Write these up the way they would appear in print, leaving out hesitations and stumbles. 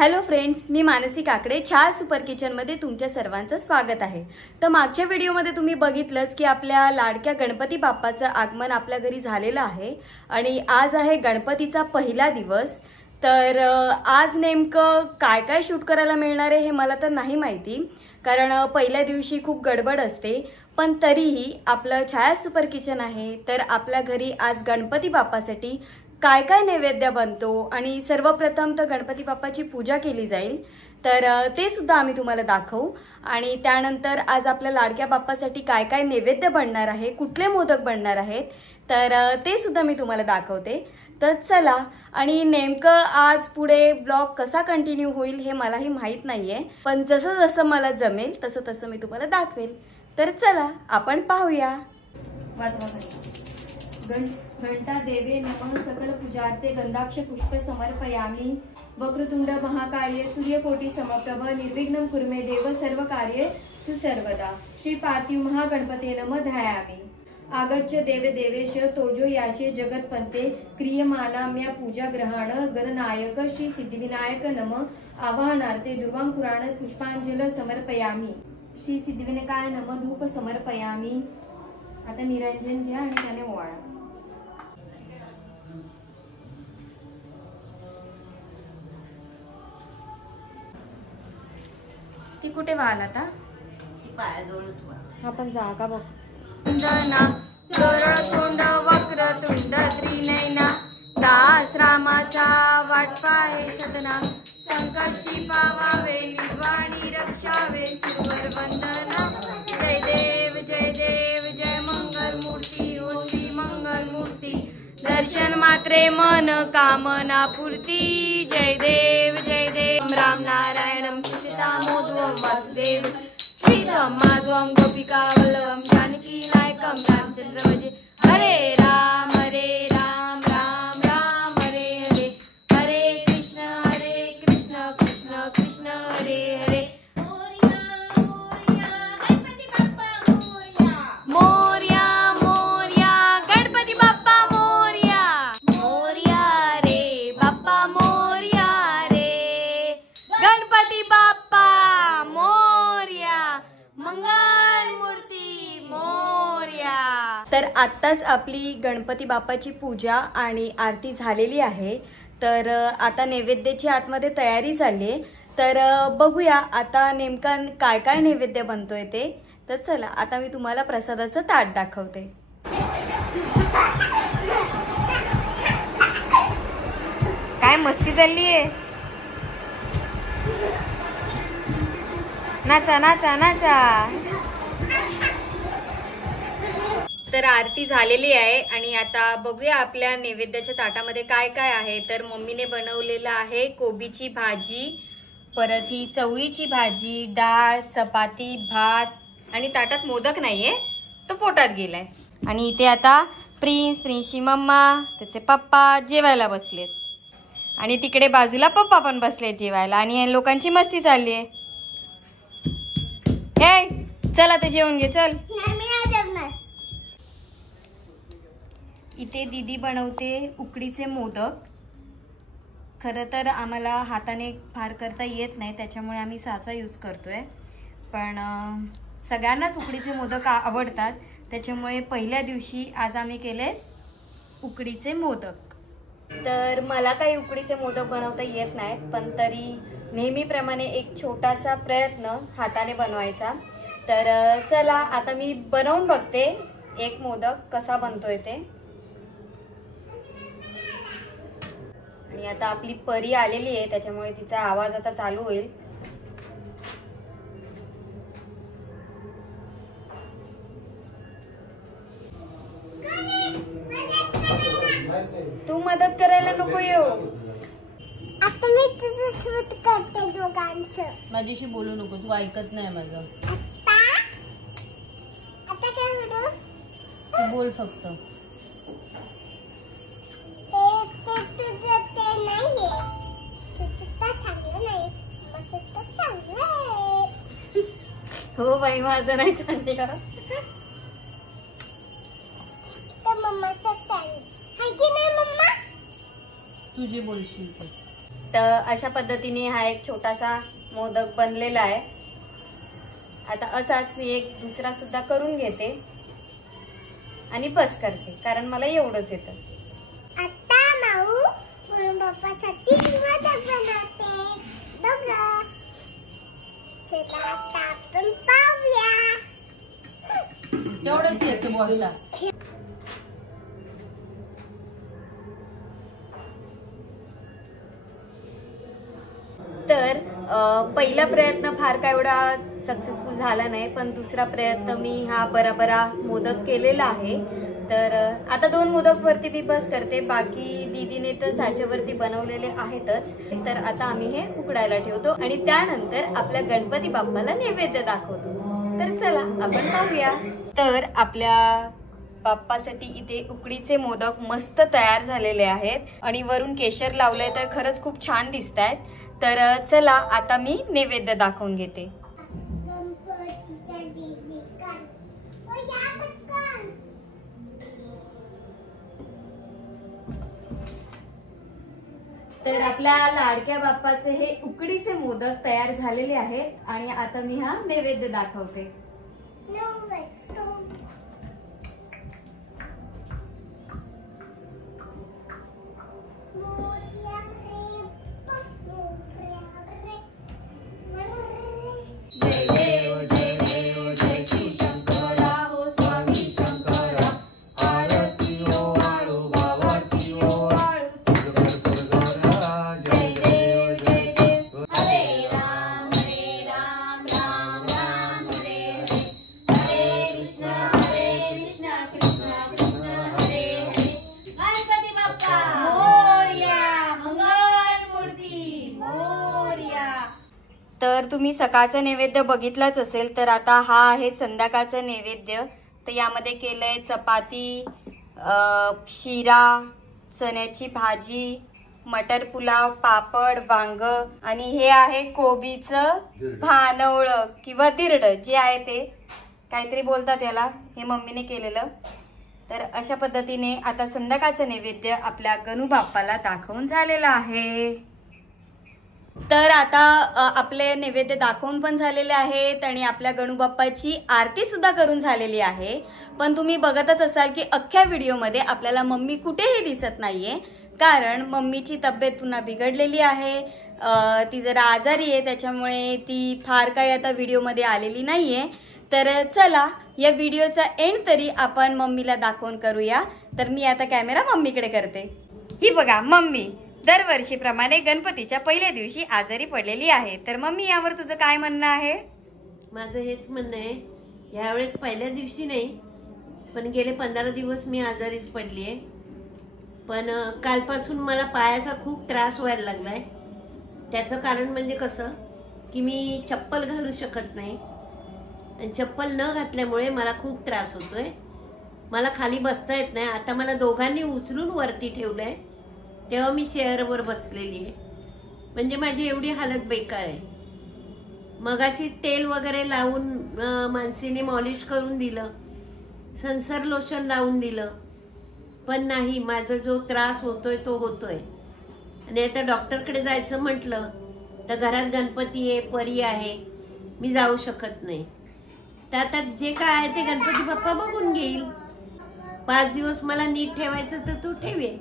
Hello friends, मी मानसी काकडे छान super किचनमध्ये तुमच्या सर्वांचं स्वागत आहे। तर मागच्या व्हिडिओमध्ये तुम्ही बघितलंच की आपल्या लाडक्या गणपती बाप्पाचं आगमन आपल्या घरी झालेलं आहे आणि आज आहे गणपतीचा पहिला दिवस। तर आज नेमकं काय काय शूट करायला मिळणार आहे हे मला तर नाही माहिती, कारण पहिल्या दिवशी खूप गडबड असते। पण तरीही आपलं छाया सुपर किचन आहे, तर आपल्या घरी आज गणपती बाप्पासाठी काय काय नैवेद्य बनतो आणि सर्वप्रथम तर गणपती बाप्पाची पूजा केली जाईल, तर ते सुद्धा आम्ही तुम्हाला दाखवू। आणि त्यानंतर आज आपल्या लाडक्या बाप्पासाठी काय काय नैवेद्य बनणार आहे, कुठले मोदक बनणार आहेत, तर ते सुद्धा मी तुम्हाला दाखवते। तर चला, आणि नेमकं आज पुढे ब्लॉग कसा कंटिन्यू होईल हे मलाही माहित नाहीये, पण जसं जसं मला जमेल तसं तसं मी तुम्हाला दाखवेल। तर चला आपण पाहूया। घंटा देवे नमः सकल पूजार्थे गंधाक्ष पुष्प समर्पयामि। वक्रतुंड महाकाय सूर्यकोटि समप्रभ निर्विघ्नं कुरु मे देव सर्व कार्ये सुसर्वदा। श्री पार्थिव महागणपते नमः ध्यायामि। आगच्छ देव देवेश तोजो याशे जगतपते क्रियमाणाम्या पूजा ग्रहण गणनायक श्री सिद्धिविनायक नमः आवाहनार्थे दुर्वांकुराण पुष्पांजल समर्पयामि। श्री सिद्धिविनायकाय नमः धूप समर्पयामि। आता निरंजन घ्या आणि त्याने ओवाळा। ती कुठे वाल आता? ती पायाजवळच वाल। आपण जागा बघ। सरळ वक्रतुंड त्रिनयना दास रामाचा वाटपा हे सदना। संकष्टी पावावे निर्वाणी रक्षावे सुवर वंदना। जय देव जय देव जय मंगल मूर्ती ओ श्री मंगल मूर्ती। दर्शन मात्रे मन कामना पूर्ती। जय देव जय देव राम नारायणं सीतामोद्वं वासुदेव श्रीधं माधवं गोपिका वल्लभं जानकी नायकं रामचंद्र भजे। हरे राम राम राम हरे हरे। हरे कृष्ण कृष्ण कृष्ण हरे हरे। मोरया मोरया गणपती बाप्पा मोरया। मोरया रे बाप्पा मोरया रे। गणपती बाप्पा मोरया मंगल मूर्ती मोरया। तर आत्ताच आपली गणपती बाप्पाची पूजा आणि आरती झालेली आहे, तर आता नैवेद्याची आतमध्ये तयारी झाली आहे। तर बघूया आता नेमकं काय काय नैवेद्य बनतोय ते। तर चला आता मी तुम्हाला प्रसादाचं ताट दाखवते। काय मस्ती चालली आहे? नाचा नाचा नाचा। तर आरती झालेली आहे आणि आता बघूया आपल्या नैवेद्याच्या ताटामध्ये काय काय आहे। तर मम्मीने बनवलेलं आहे कोबीची भाजी, परत ही चवळीची भाजी, डाळ, चपाती, भात आणि ताटात मोदक नाहीये, तो पोटात गेलाय। आणि इथे आता प्रिन्सची मम्मा, त्याचे पप्पा जेवायला बसलेत आणि तिकडे बाजूला पप्पा पण बसलेत जेवायला आणि लोकांची मस्ती चालली आहे। चल आता जेवून घे, चल। इथे दीदी बनवते उकडीचे मोदक। खरं तर आम्हाला हाताने फार करता येत नाही, त्याच्यामुळे आम्ही साचा यूज करतोय, पण सगळ्यांनाच उकडीचे मोदक आवडतात, त्याच्यामुळे पहिल्या दिवशी आज आम्ही केले उकडीचे मोदक। तर मला काही उकडीचे मोदक बनवता येत नाहीत, पण तरी नेहमीप्रमाणे एक छोटासा प्रयत्न हाताने बनवायचा। तर चला आता मी बनवून बघते एक मोदक कसा बनतोय ते। आणि आता आपली परी आलेली आहे, त्याच्यामुळे तिचा आवाज आता चालू होईल। तू मदत करायला नको येऊ। आता मी तुझं सूट करते दोघांचं। माझ्याशी बोलू नको, तू ऐकत नाही माझं। आता काय करू? तू बोल फक्त। हो बाई, माझं नाही चाललं। मम्माचं चाललं आहे की नाही मम्मा? तुझे बोलशील ते। तर अशा पद्धतीने हा एक छोटासा मोदक बनलेला आहे. आता असाच मी एक दुसरा सुद्धा करून घेते आणि बस करते, कारण मला एवढंच येतं. आता माऊ म्हणून बाप्पासाठी मोदक बनवते. बघा चला आता आपण पाहूया. तेवढंच येतं बोलला. तर पहिला प्रयत्न फार काय एवढा सक्सेसफुल झाला नाही, पण दुसरा प्रयत्न मी हा बराबरा मोदक केलेला आहे. तर आता 2 मोदक वरती मी बस करते, बाकी दीदीने तर साच्यावरती बनवलेले आहेतच. तर आता आम्ही हे उकडायला ठेवतो आणि त्यानंतर आपल्या गणपती बाप्पाला नैवेद्य दाखवतो. तर चला आपण पाहूया. तर आपल्या बाप्पासाठी इथे उकडीचे मोदक मस्त तयार झालेले आहेत आणि वरून केशर लावलंय, तर खरंच खूप छान दिसतायत. तर चला आता मी नैवेद्य दाखवून घेते. तर आपल्या लाडक्या बाप्पाचे हे उकडीचे मोदक तयार झालेले आहेत आणि आता मी हा नैवेद्य दाखवते. तर तुम्ही सकाळचा नैवेद्य बघितलाच असेल, तर आता हा आहे संध्याकाळचा नैवेद्य. तर यामध्ये केलंय चपाती, शिरा, चण्याची भाजी, मटर पुलाव, पापड, वांग आणि हे आहे कोबीचं भानवळं किंवा दिरड जे आहे ते काहीतरी बोलतात याला, हे मम्मीने केलेलं. तर अशा पद्धतीने आता संध्याकाळचं नैवेद्य आपल्या गणू बाप्पाला दाखवून झालेलं आहे. तर आता आपले नैवेद्य दाखवून पण झालेले आहेत आणि आपल्या गणू बाप्पाची आरती सुद्धा करून झालेली आहे. पण तुम्ही बघतच असाल की अख्ख्या व्हिडिओमध्ये आपल्याला मम्मी कुठेही दिसत नाहीये, कारण मम्मीची तब्येत पुन्हा बिघडलेली आहे. ती जरा आजारी आहे, त्याच्यामुळे ती फार काही आता व्हिडिओमध्ये आलेली नाहीये. तर चला या व्हिडिओचा एंड तरी आपण मम्मीला दाखवून करूया. तर मी आता कॅमेरा मम्मीकडे करते. ही बघा मम्मी दरवर्षीप्रमाणे गणपतीच्या पहिल्या दिवशी आजारी पडलेली आहे. तर मम्मी यावर तुझं काय म्हणणं आहे? माझं हेच म्हणणं आहे, यावेळेस पहिल्या दिवशी नाही पण गेले 15 दिवस मी आजारीच पडली आहे. पण कालपासून मला पायाचा खूप त्रास व्हायला लागला आहे. त्याचं कारण म्हणजे कसं की मी चप्पल घालू शकत नाही आणि चप्पल न घातल्यामुळे मला खूप त्रास होतोय. मला खाली बसता येत नाही. आता मला दोघांनी उचलून वरती ठेवलं आहे, तेव्हा मी चेअरवर बसलेली आहे. म्हणजे माझी एवढी हालत बेकार आहे. मगाशी तेल वगैरे लावून मानसीने मॉलिश करून दिलं, सनसर लोशन लावून दिलं, पण नाही, माझा जो त्रास होतोय तो होतोय. आणि आता डॉक्टरकडे जायचं म्हटलं तर घरात गणपती आहे, परी आहे, मी जाऊ शकत नाही. तर आता जे काय आहे ते गणपती बाप्पा बघून घेईल. 5 दिवस मला नीट ठेवायचं तर तो ठेवेल.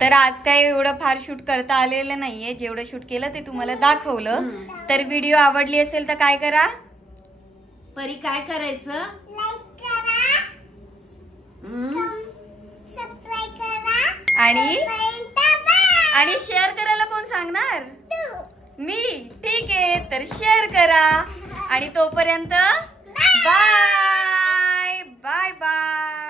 तर आज काय एवढं फार शूट करता आलेलं नाहीये, जेवढं शूट केलं ते तुम्हाला दाखवलं. तर व्हिडिओ आवडली असेल तर काय करा, परी काय करायचं, लाईक करा, सबस्क्राइब करा आणि शेअर करायला कोण सांगणार? मी. ठीक आहे, तर शेअर करा आणि तोपर्यंत बाय बाय बाय.